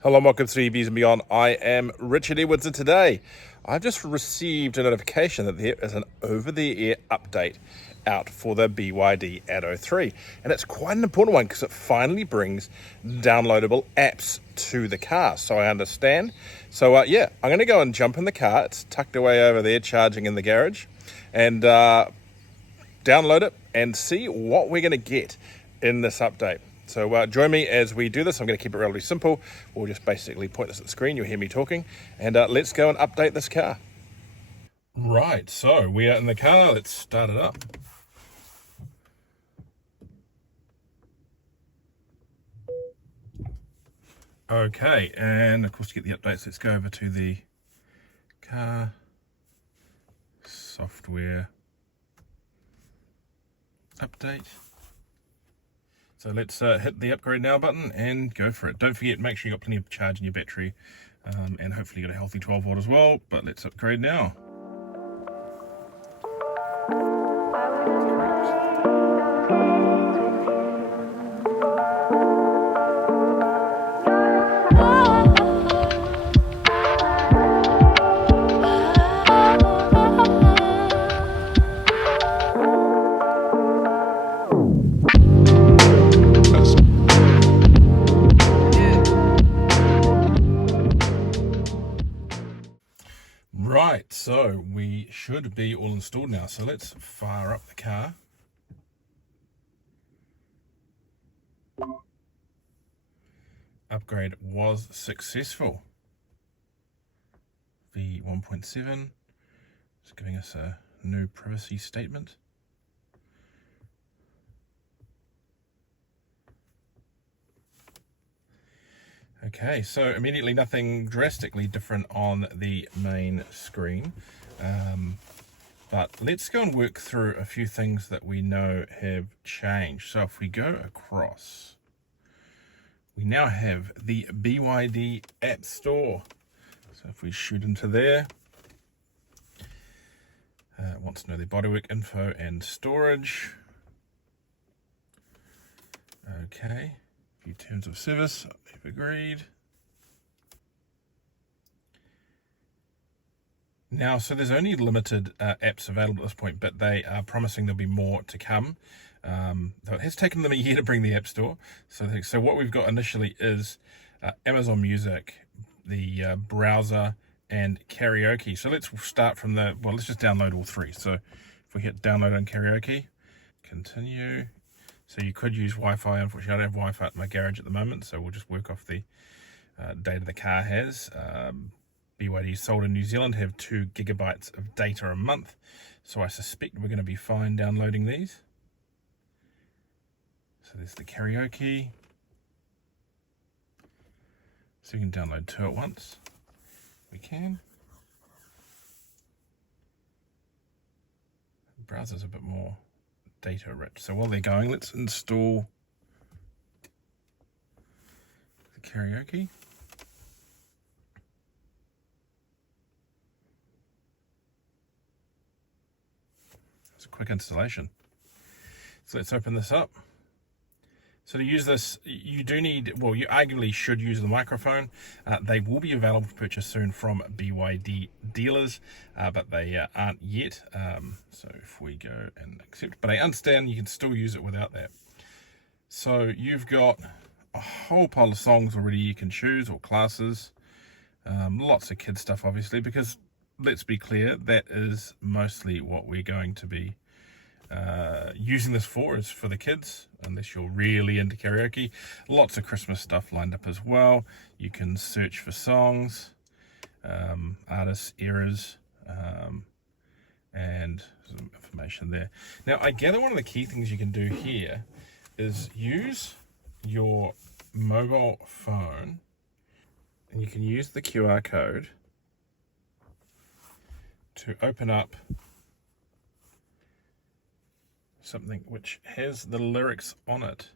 Hello and welcome to EVs and Beyond. I am Richard Edwards, and today I've just received a notification that there is an over-the-air update out for the BYD Atto 3. And it's quite an important one because it finally brings downloadable apps to the car, so I understand. So yeah, I'm going to go and jump in the car. It's tucked away over there, charging in the garage, and download it and see what we're going to get in this update. So join me as we do this. I'm going to keep it relatively simple. We'll just basically point this at the screen. You'll hear me talking. And let's go and update this car. Right, so we are in the car. Let's start it up. Okay, and of course to get the updates, let's go over to the car software update. So let's hit the upgrade now button and go for it. Don't forget, make sure you got plenty of charge in your battery, and hopefully you got a healthy 12 volt as well. But let's upgrade now. Right, so we should be all installed now. So let's fire up the car. Upgrade was successful. V1.7 is giving us a new privacy statement. Okay, so immediately nothing drastically different on the main screen. But let's go and work through a few things that we know have changed. So if we go across, we now have the BYD App Store. So if we shoot into there, it wants to know their bodywork info and storage. Okay, a few terms of service, we've agreed. Now, so there's only limited apps available at this point, but they are promising there'll be more to come. Though it has taken them a year to bring the App Store. So what we've got initially is Amazon Music, the browser, and Karaoke. So let's start from let's just download all three. So if we hit download on Karaoke, continue. So you could use Wi-Fi. Unfortunately, I don't have Wi-Fi at my garage at the moment, so we'll just work off the data the car has. BYD sold in New Zealand have 2 gigabytes of data a month, so I suspect we're going to be fine downloading these. So there's the Karaoke. So we can download 2 at once. We can. The browser's a bit more data rich. So while they're going, let's install the Karaoke. It's a quick installation. So let's open this up. So to use this, you arguably should use the microphone. They will be available for purchase soon from BYD dealers, but they aren't yet. So if we go and accept, but I understand you can still use it without that. So you've got a whole pile of songs already you can choose, or classes. Lots of kid stuff, obviously, because let's be clear, that is mostly what we're going to be using this for, is for the kids, unless you're really into karaoke. Lots of Christmas stuff lined up as well. You can search for songs, artists, eras, and some information there. Now, I gather one of the key things you can do here is use your mobile phone, and you can use the QR code to open up something which has the lyrics on it.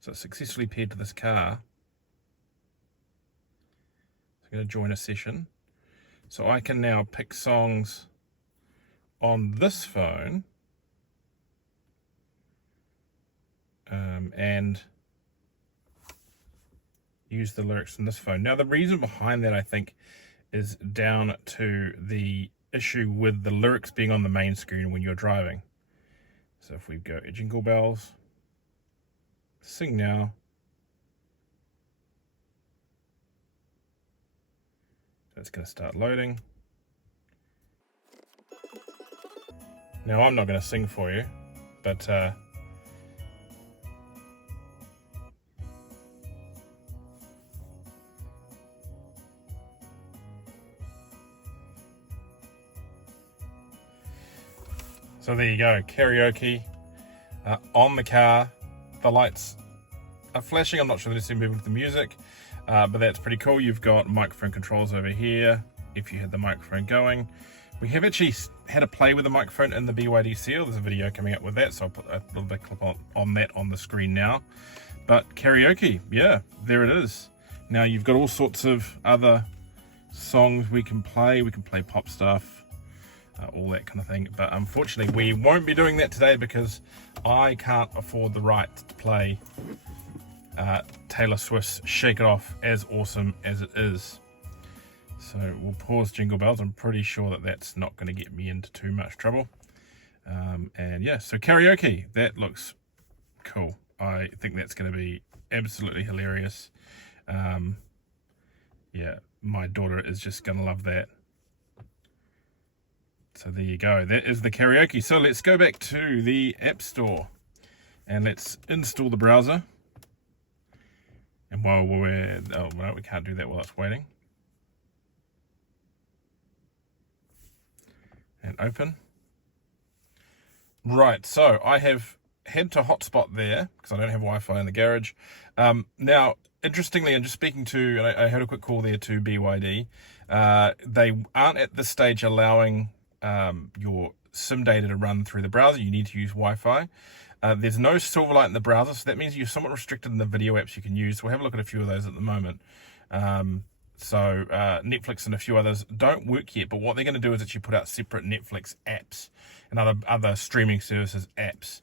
So it's successfully paired to this car. So I'm going to join a session. So I can now pick songs on this phone and use the lyrics in this phone. Now, the reason behind that, I think, is down to the issue with the lyrics being on the main screen when you're driving. So if we go Jingle Bells, sing now, it's going to start loading. Now, I'm not going to sing for you, but so there you go, karaoke on the car. The lights are flashing. I'm not sure that it's moving with the music, but that's pretty cool. You've got microphone controls over here if you had the microphone going. We have actually had a play with the microphone in the BYD Seal. There's a video coming up with that, so I'll put a little bit clip on that on the screen now. But karaoke, yeah, there it is. Now you've got all sorts of other songs we can play. We can play pop stuff, all that kind of thing. But unfortunately, we won't be doing that today because I can't afford the right to play Taylor Swift's Shake It Off, as awesome as it is. So we'll pause Jingle Bells. I'm pretty sure that that's not going to get me into too much trouble. And yeah, so karaoke, that looks cool. I think that's going to be absolutely hilarious. Yeah, my daughter is just going to love that. So there you go. That is the karaoke. So let's go back to the App Store and let's install the browser. And while we're... oh, no, we can't do that while it's waiting. And open. Right, so I have had to hotspot there because I don't have Wi-Fi in the garage. Now, interestingly, and just speaking to, and I had a quick call there to BYD, they aren't at this stage allowing your SIM data to run through the browser. You need to use Wi-Fi. There's no Silverlight in the browser, so that means you're somewhat restricted in the video apps you can use. We'll have a look at a few of those at the moment. So Netflix and a few others don't work yet, but what they're going to do is actually put out separate Netflix apps and other streaming services apps.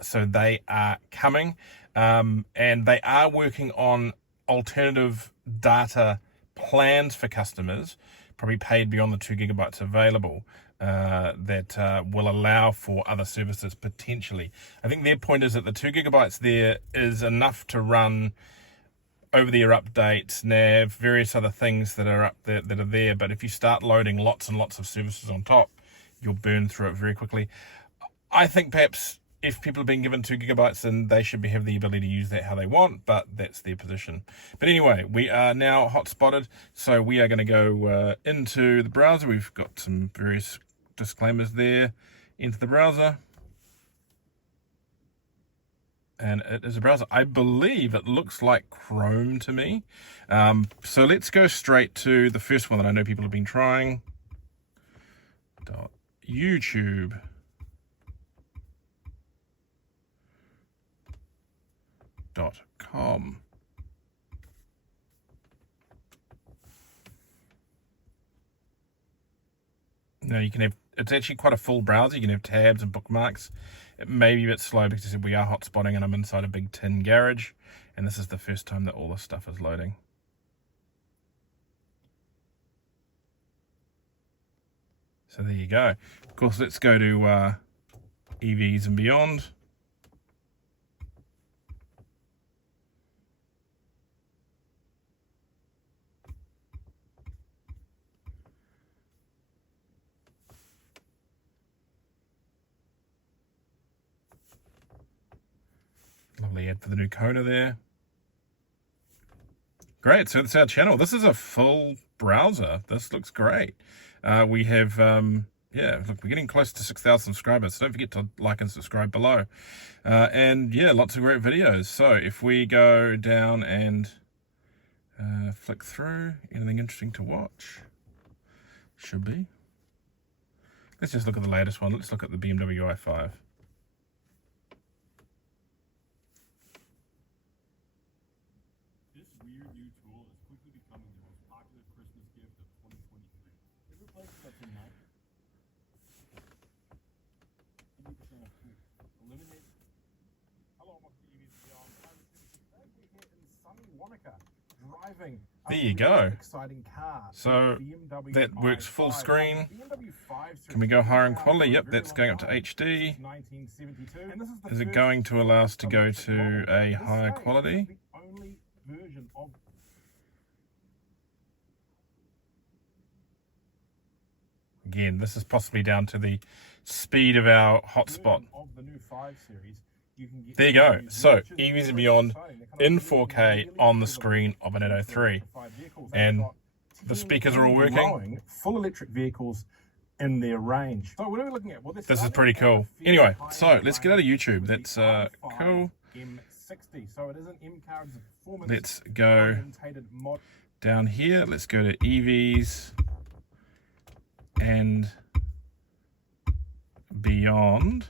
So they are coming, and they are working on alternative data plans for customers, probably paid beyond the 2 gigabytes available, that will allow for other services potentially. I think their point is that the 2 gigabytes there is enough to run over-the-air updates, nav, various other things that are up there, but if you start loading lots and lots of services on top, you'll burn through it very quickly. I think perhaps if people have been given 2 gigabytes, then they should have the ability to use that how they want, but that's their position. But anyway, we are now hotspotted, so we are going to go into the browser. We've got some various disclaimers there. Into the browser. And it is a browser. I believe it looks like Chrome to me. So let's go straight to the first one that I know people have been trying. YouTube.com. Now you can have, it's actually quite a full browser. You can have tabs and bookmarks. It may be a bit slow because we are hotspotting and I'm inside a big tin garage. And this is the first time that all this stuff is loading. So there you go. Of course, let's go to EVs and beyond. Lovely ad for the new Kona there. Great, so that's our channel. This is a full browser. This looks great. We have, yeah, look, we're getting close to 6,000 subscribers, so don't forget to like and subscribe below. And yeah, lots of great videos. So if we go down and flick through, anything interesting to watch? Should be. Let's just look at the latest one. Let's look at the BMW i5. This weird new tool is quickly becoming the most popular Christmas gift of 2023. It replaces what's in mind. 80% of food. Eliminate. Hello, welcome to EVs Beyond. I'm here in sunny Wanaka. There you go. So that works full screen. Can we go higher in quality? Yep, that's going up to HD. Is it going to allow us to go to a higher quality? Again, this is possibly down to the speed of our hotspot. There you go. So, EVs and beyond in 4K on the screen of an Atto 3. And the speakers are all working. Full electric vehicles in their range. So what are we looking at? Well, this is pretty cool. Anyway, so let's get out of YouTube. That's cool. M60. So it is an M-car. Let's go down here. Let's go to EVs and beyond.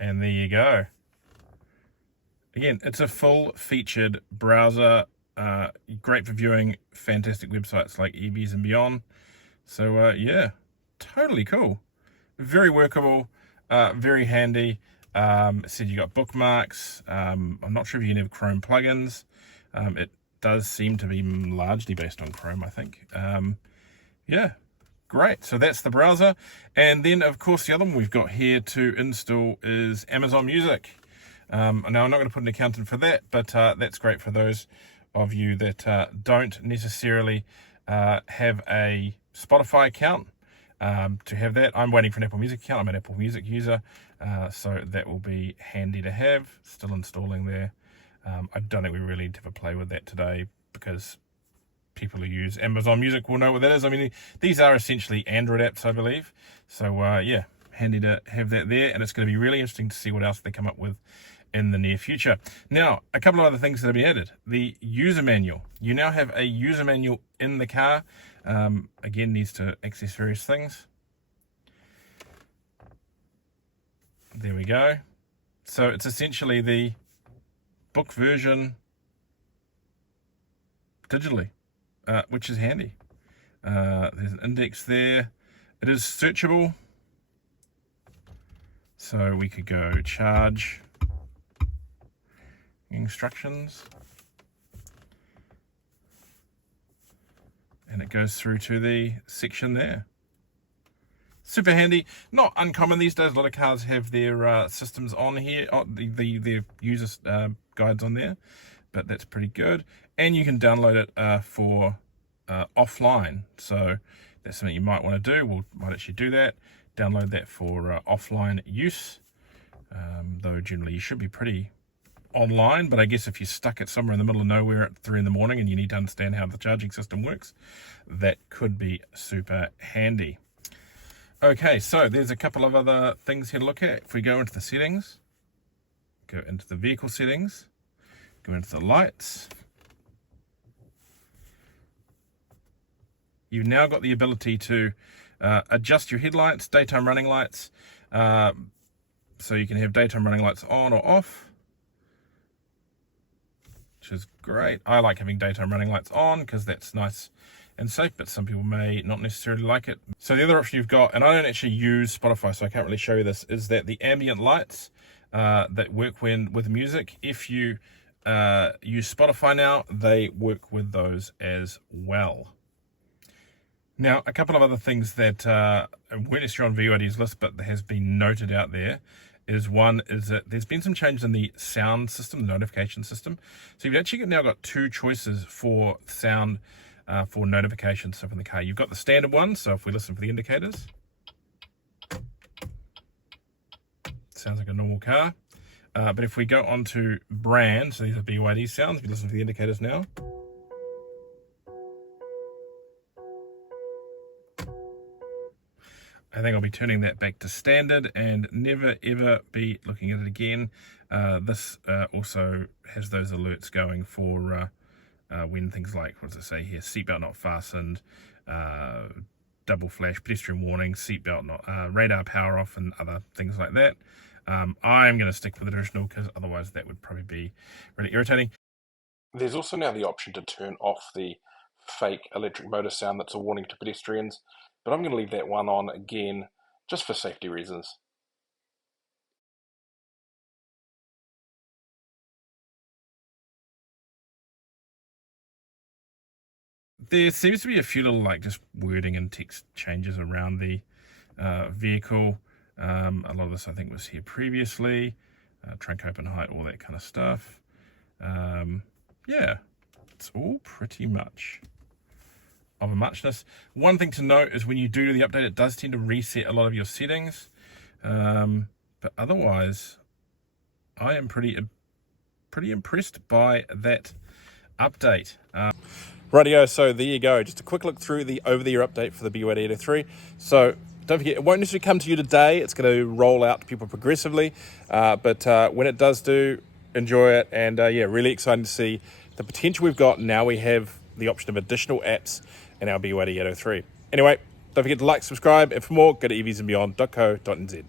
And there you go. Again, it's a full-featured browser. Great for viewing fantastic websites like EVs and beyond. So, yeah, totally cool. Very workable, very handy. It said you got bookmarks. I'm not sure if you can have Chrome plugins. It does seem to be largely based on Chrome, I think. Yeah. Great, so that's the browser. And then, of course, the other one we've got here to install is Amazon Music. Now, I'm not going to put an account in for that, but that's great for those of you that don't necessarily have a Spotify account to have that. I'm waiting for an Apple Music account. I'm an Apple Music user, so that will be handy to have. Still installing there. I don't think we really need to have a play with that today because people who use Amazon Music will know what that is. I mean, these are essentially Android apps, I believe. So, yeah, handy to have that there. And it's going to be really interesting to see what else they come up with in the near future. Now, a couple of other things that have been added. The user manual. You now have a user manual in the car. Again, needs to access various things. There we go. So, it's essentially the book version digitally. Which is handy. There's an index there. It is searchable. So we could go charge instructions. And it goes through to the section there. Super handy. Not uncommon these days. A lot of cars have their systems on here. The user guides on there. But that's pretty good. And you can download it for offline. So that's something you might want to do. We might actually do that. Download that for offline use. Though generally you should be pretty online. But I guess if you're stuck at somewhere in the middle of nowhere at 3 in the morning and you need to understand how the charging system works, that could be super handy. Okay, so there's a couple of other things here to look at. If we go into the settings, go into the vehicle settings, go into the lights. You've now got the ability to adjust your headlights, daytime running lights. So you can have daytime running lights on or off, which is great. I like having daytime running lights on because that's nice and safe, but some people may not necessarily like it. So the other option you've got, and I don't actually use Spotify, so I can't really show you this, is that the ambient lights that work with music, if you use Spotify now, they work with those as well. Now, a couple of other things that weren't necessarily on BYD's list, but has been noted out there, is one is that there's been some changes in the sound system, the notification system. So you've actually now got 2 choices for sound for notification stuff in the car. You've got the standard one, so if we listen for the indicators, sounds like a normal car. But if we go on to brand, so these are BYD sounds, if you listen to the indicators now, I think I'll be turning that back to standard and never ever be looking at it again. This also has those alerts going for when things like, what does it say here, seatbelt not fastened, double flash, pedestrian warning, seatbelt not, radar power off, and other things like that. I'm going to stick with the traditional because otherwise that would probably be really irritating. There's also now the option to turn off the fake electric motor sound that's a warning to pedestrians, but I'm going to leave that one on again just for safety reasons. There seems to be a few little just wording and text changes around the vehicle. A lot of this I think was here previously. Trunk open height, all that kind of stuff. Yeah, it's all pretty much of a muchness. One thing to note is when you do the update, it does tend to reset a lot of your settings. But otherwise, I am pretty impressed by that update. Rightio, so there you go. Just a quick look through the over-the-air update for the BYD Atto 3. So don't forget, it won't necessarily come to you today. It's going to roll out to people progressively. But when it does do, enjoy it. And yeah, really exciting to see the potential we've got. Now we have the option of additional apps in our BYD Atto 3. Anyway, don't forget to like, subscribe, and for more, go to evsandbeyond.co.nz.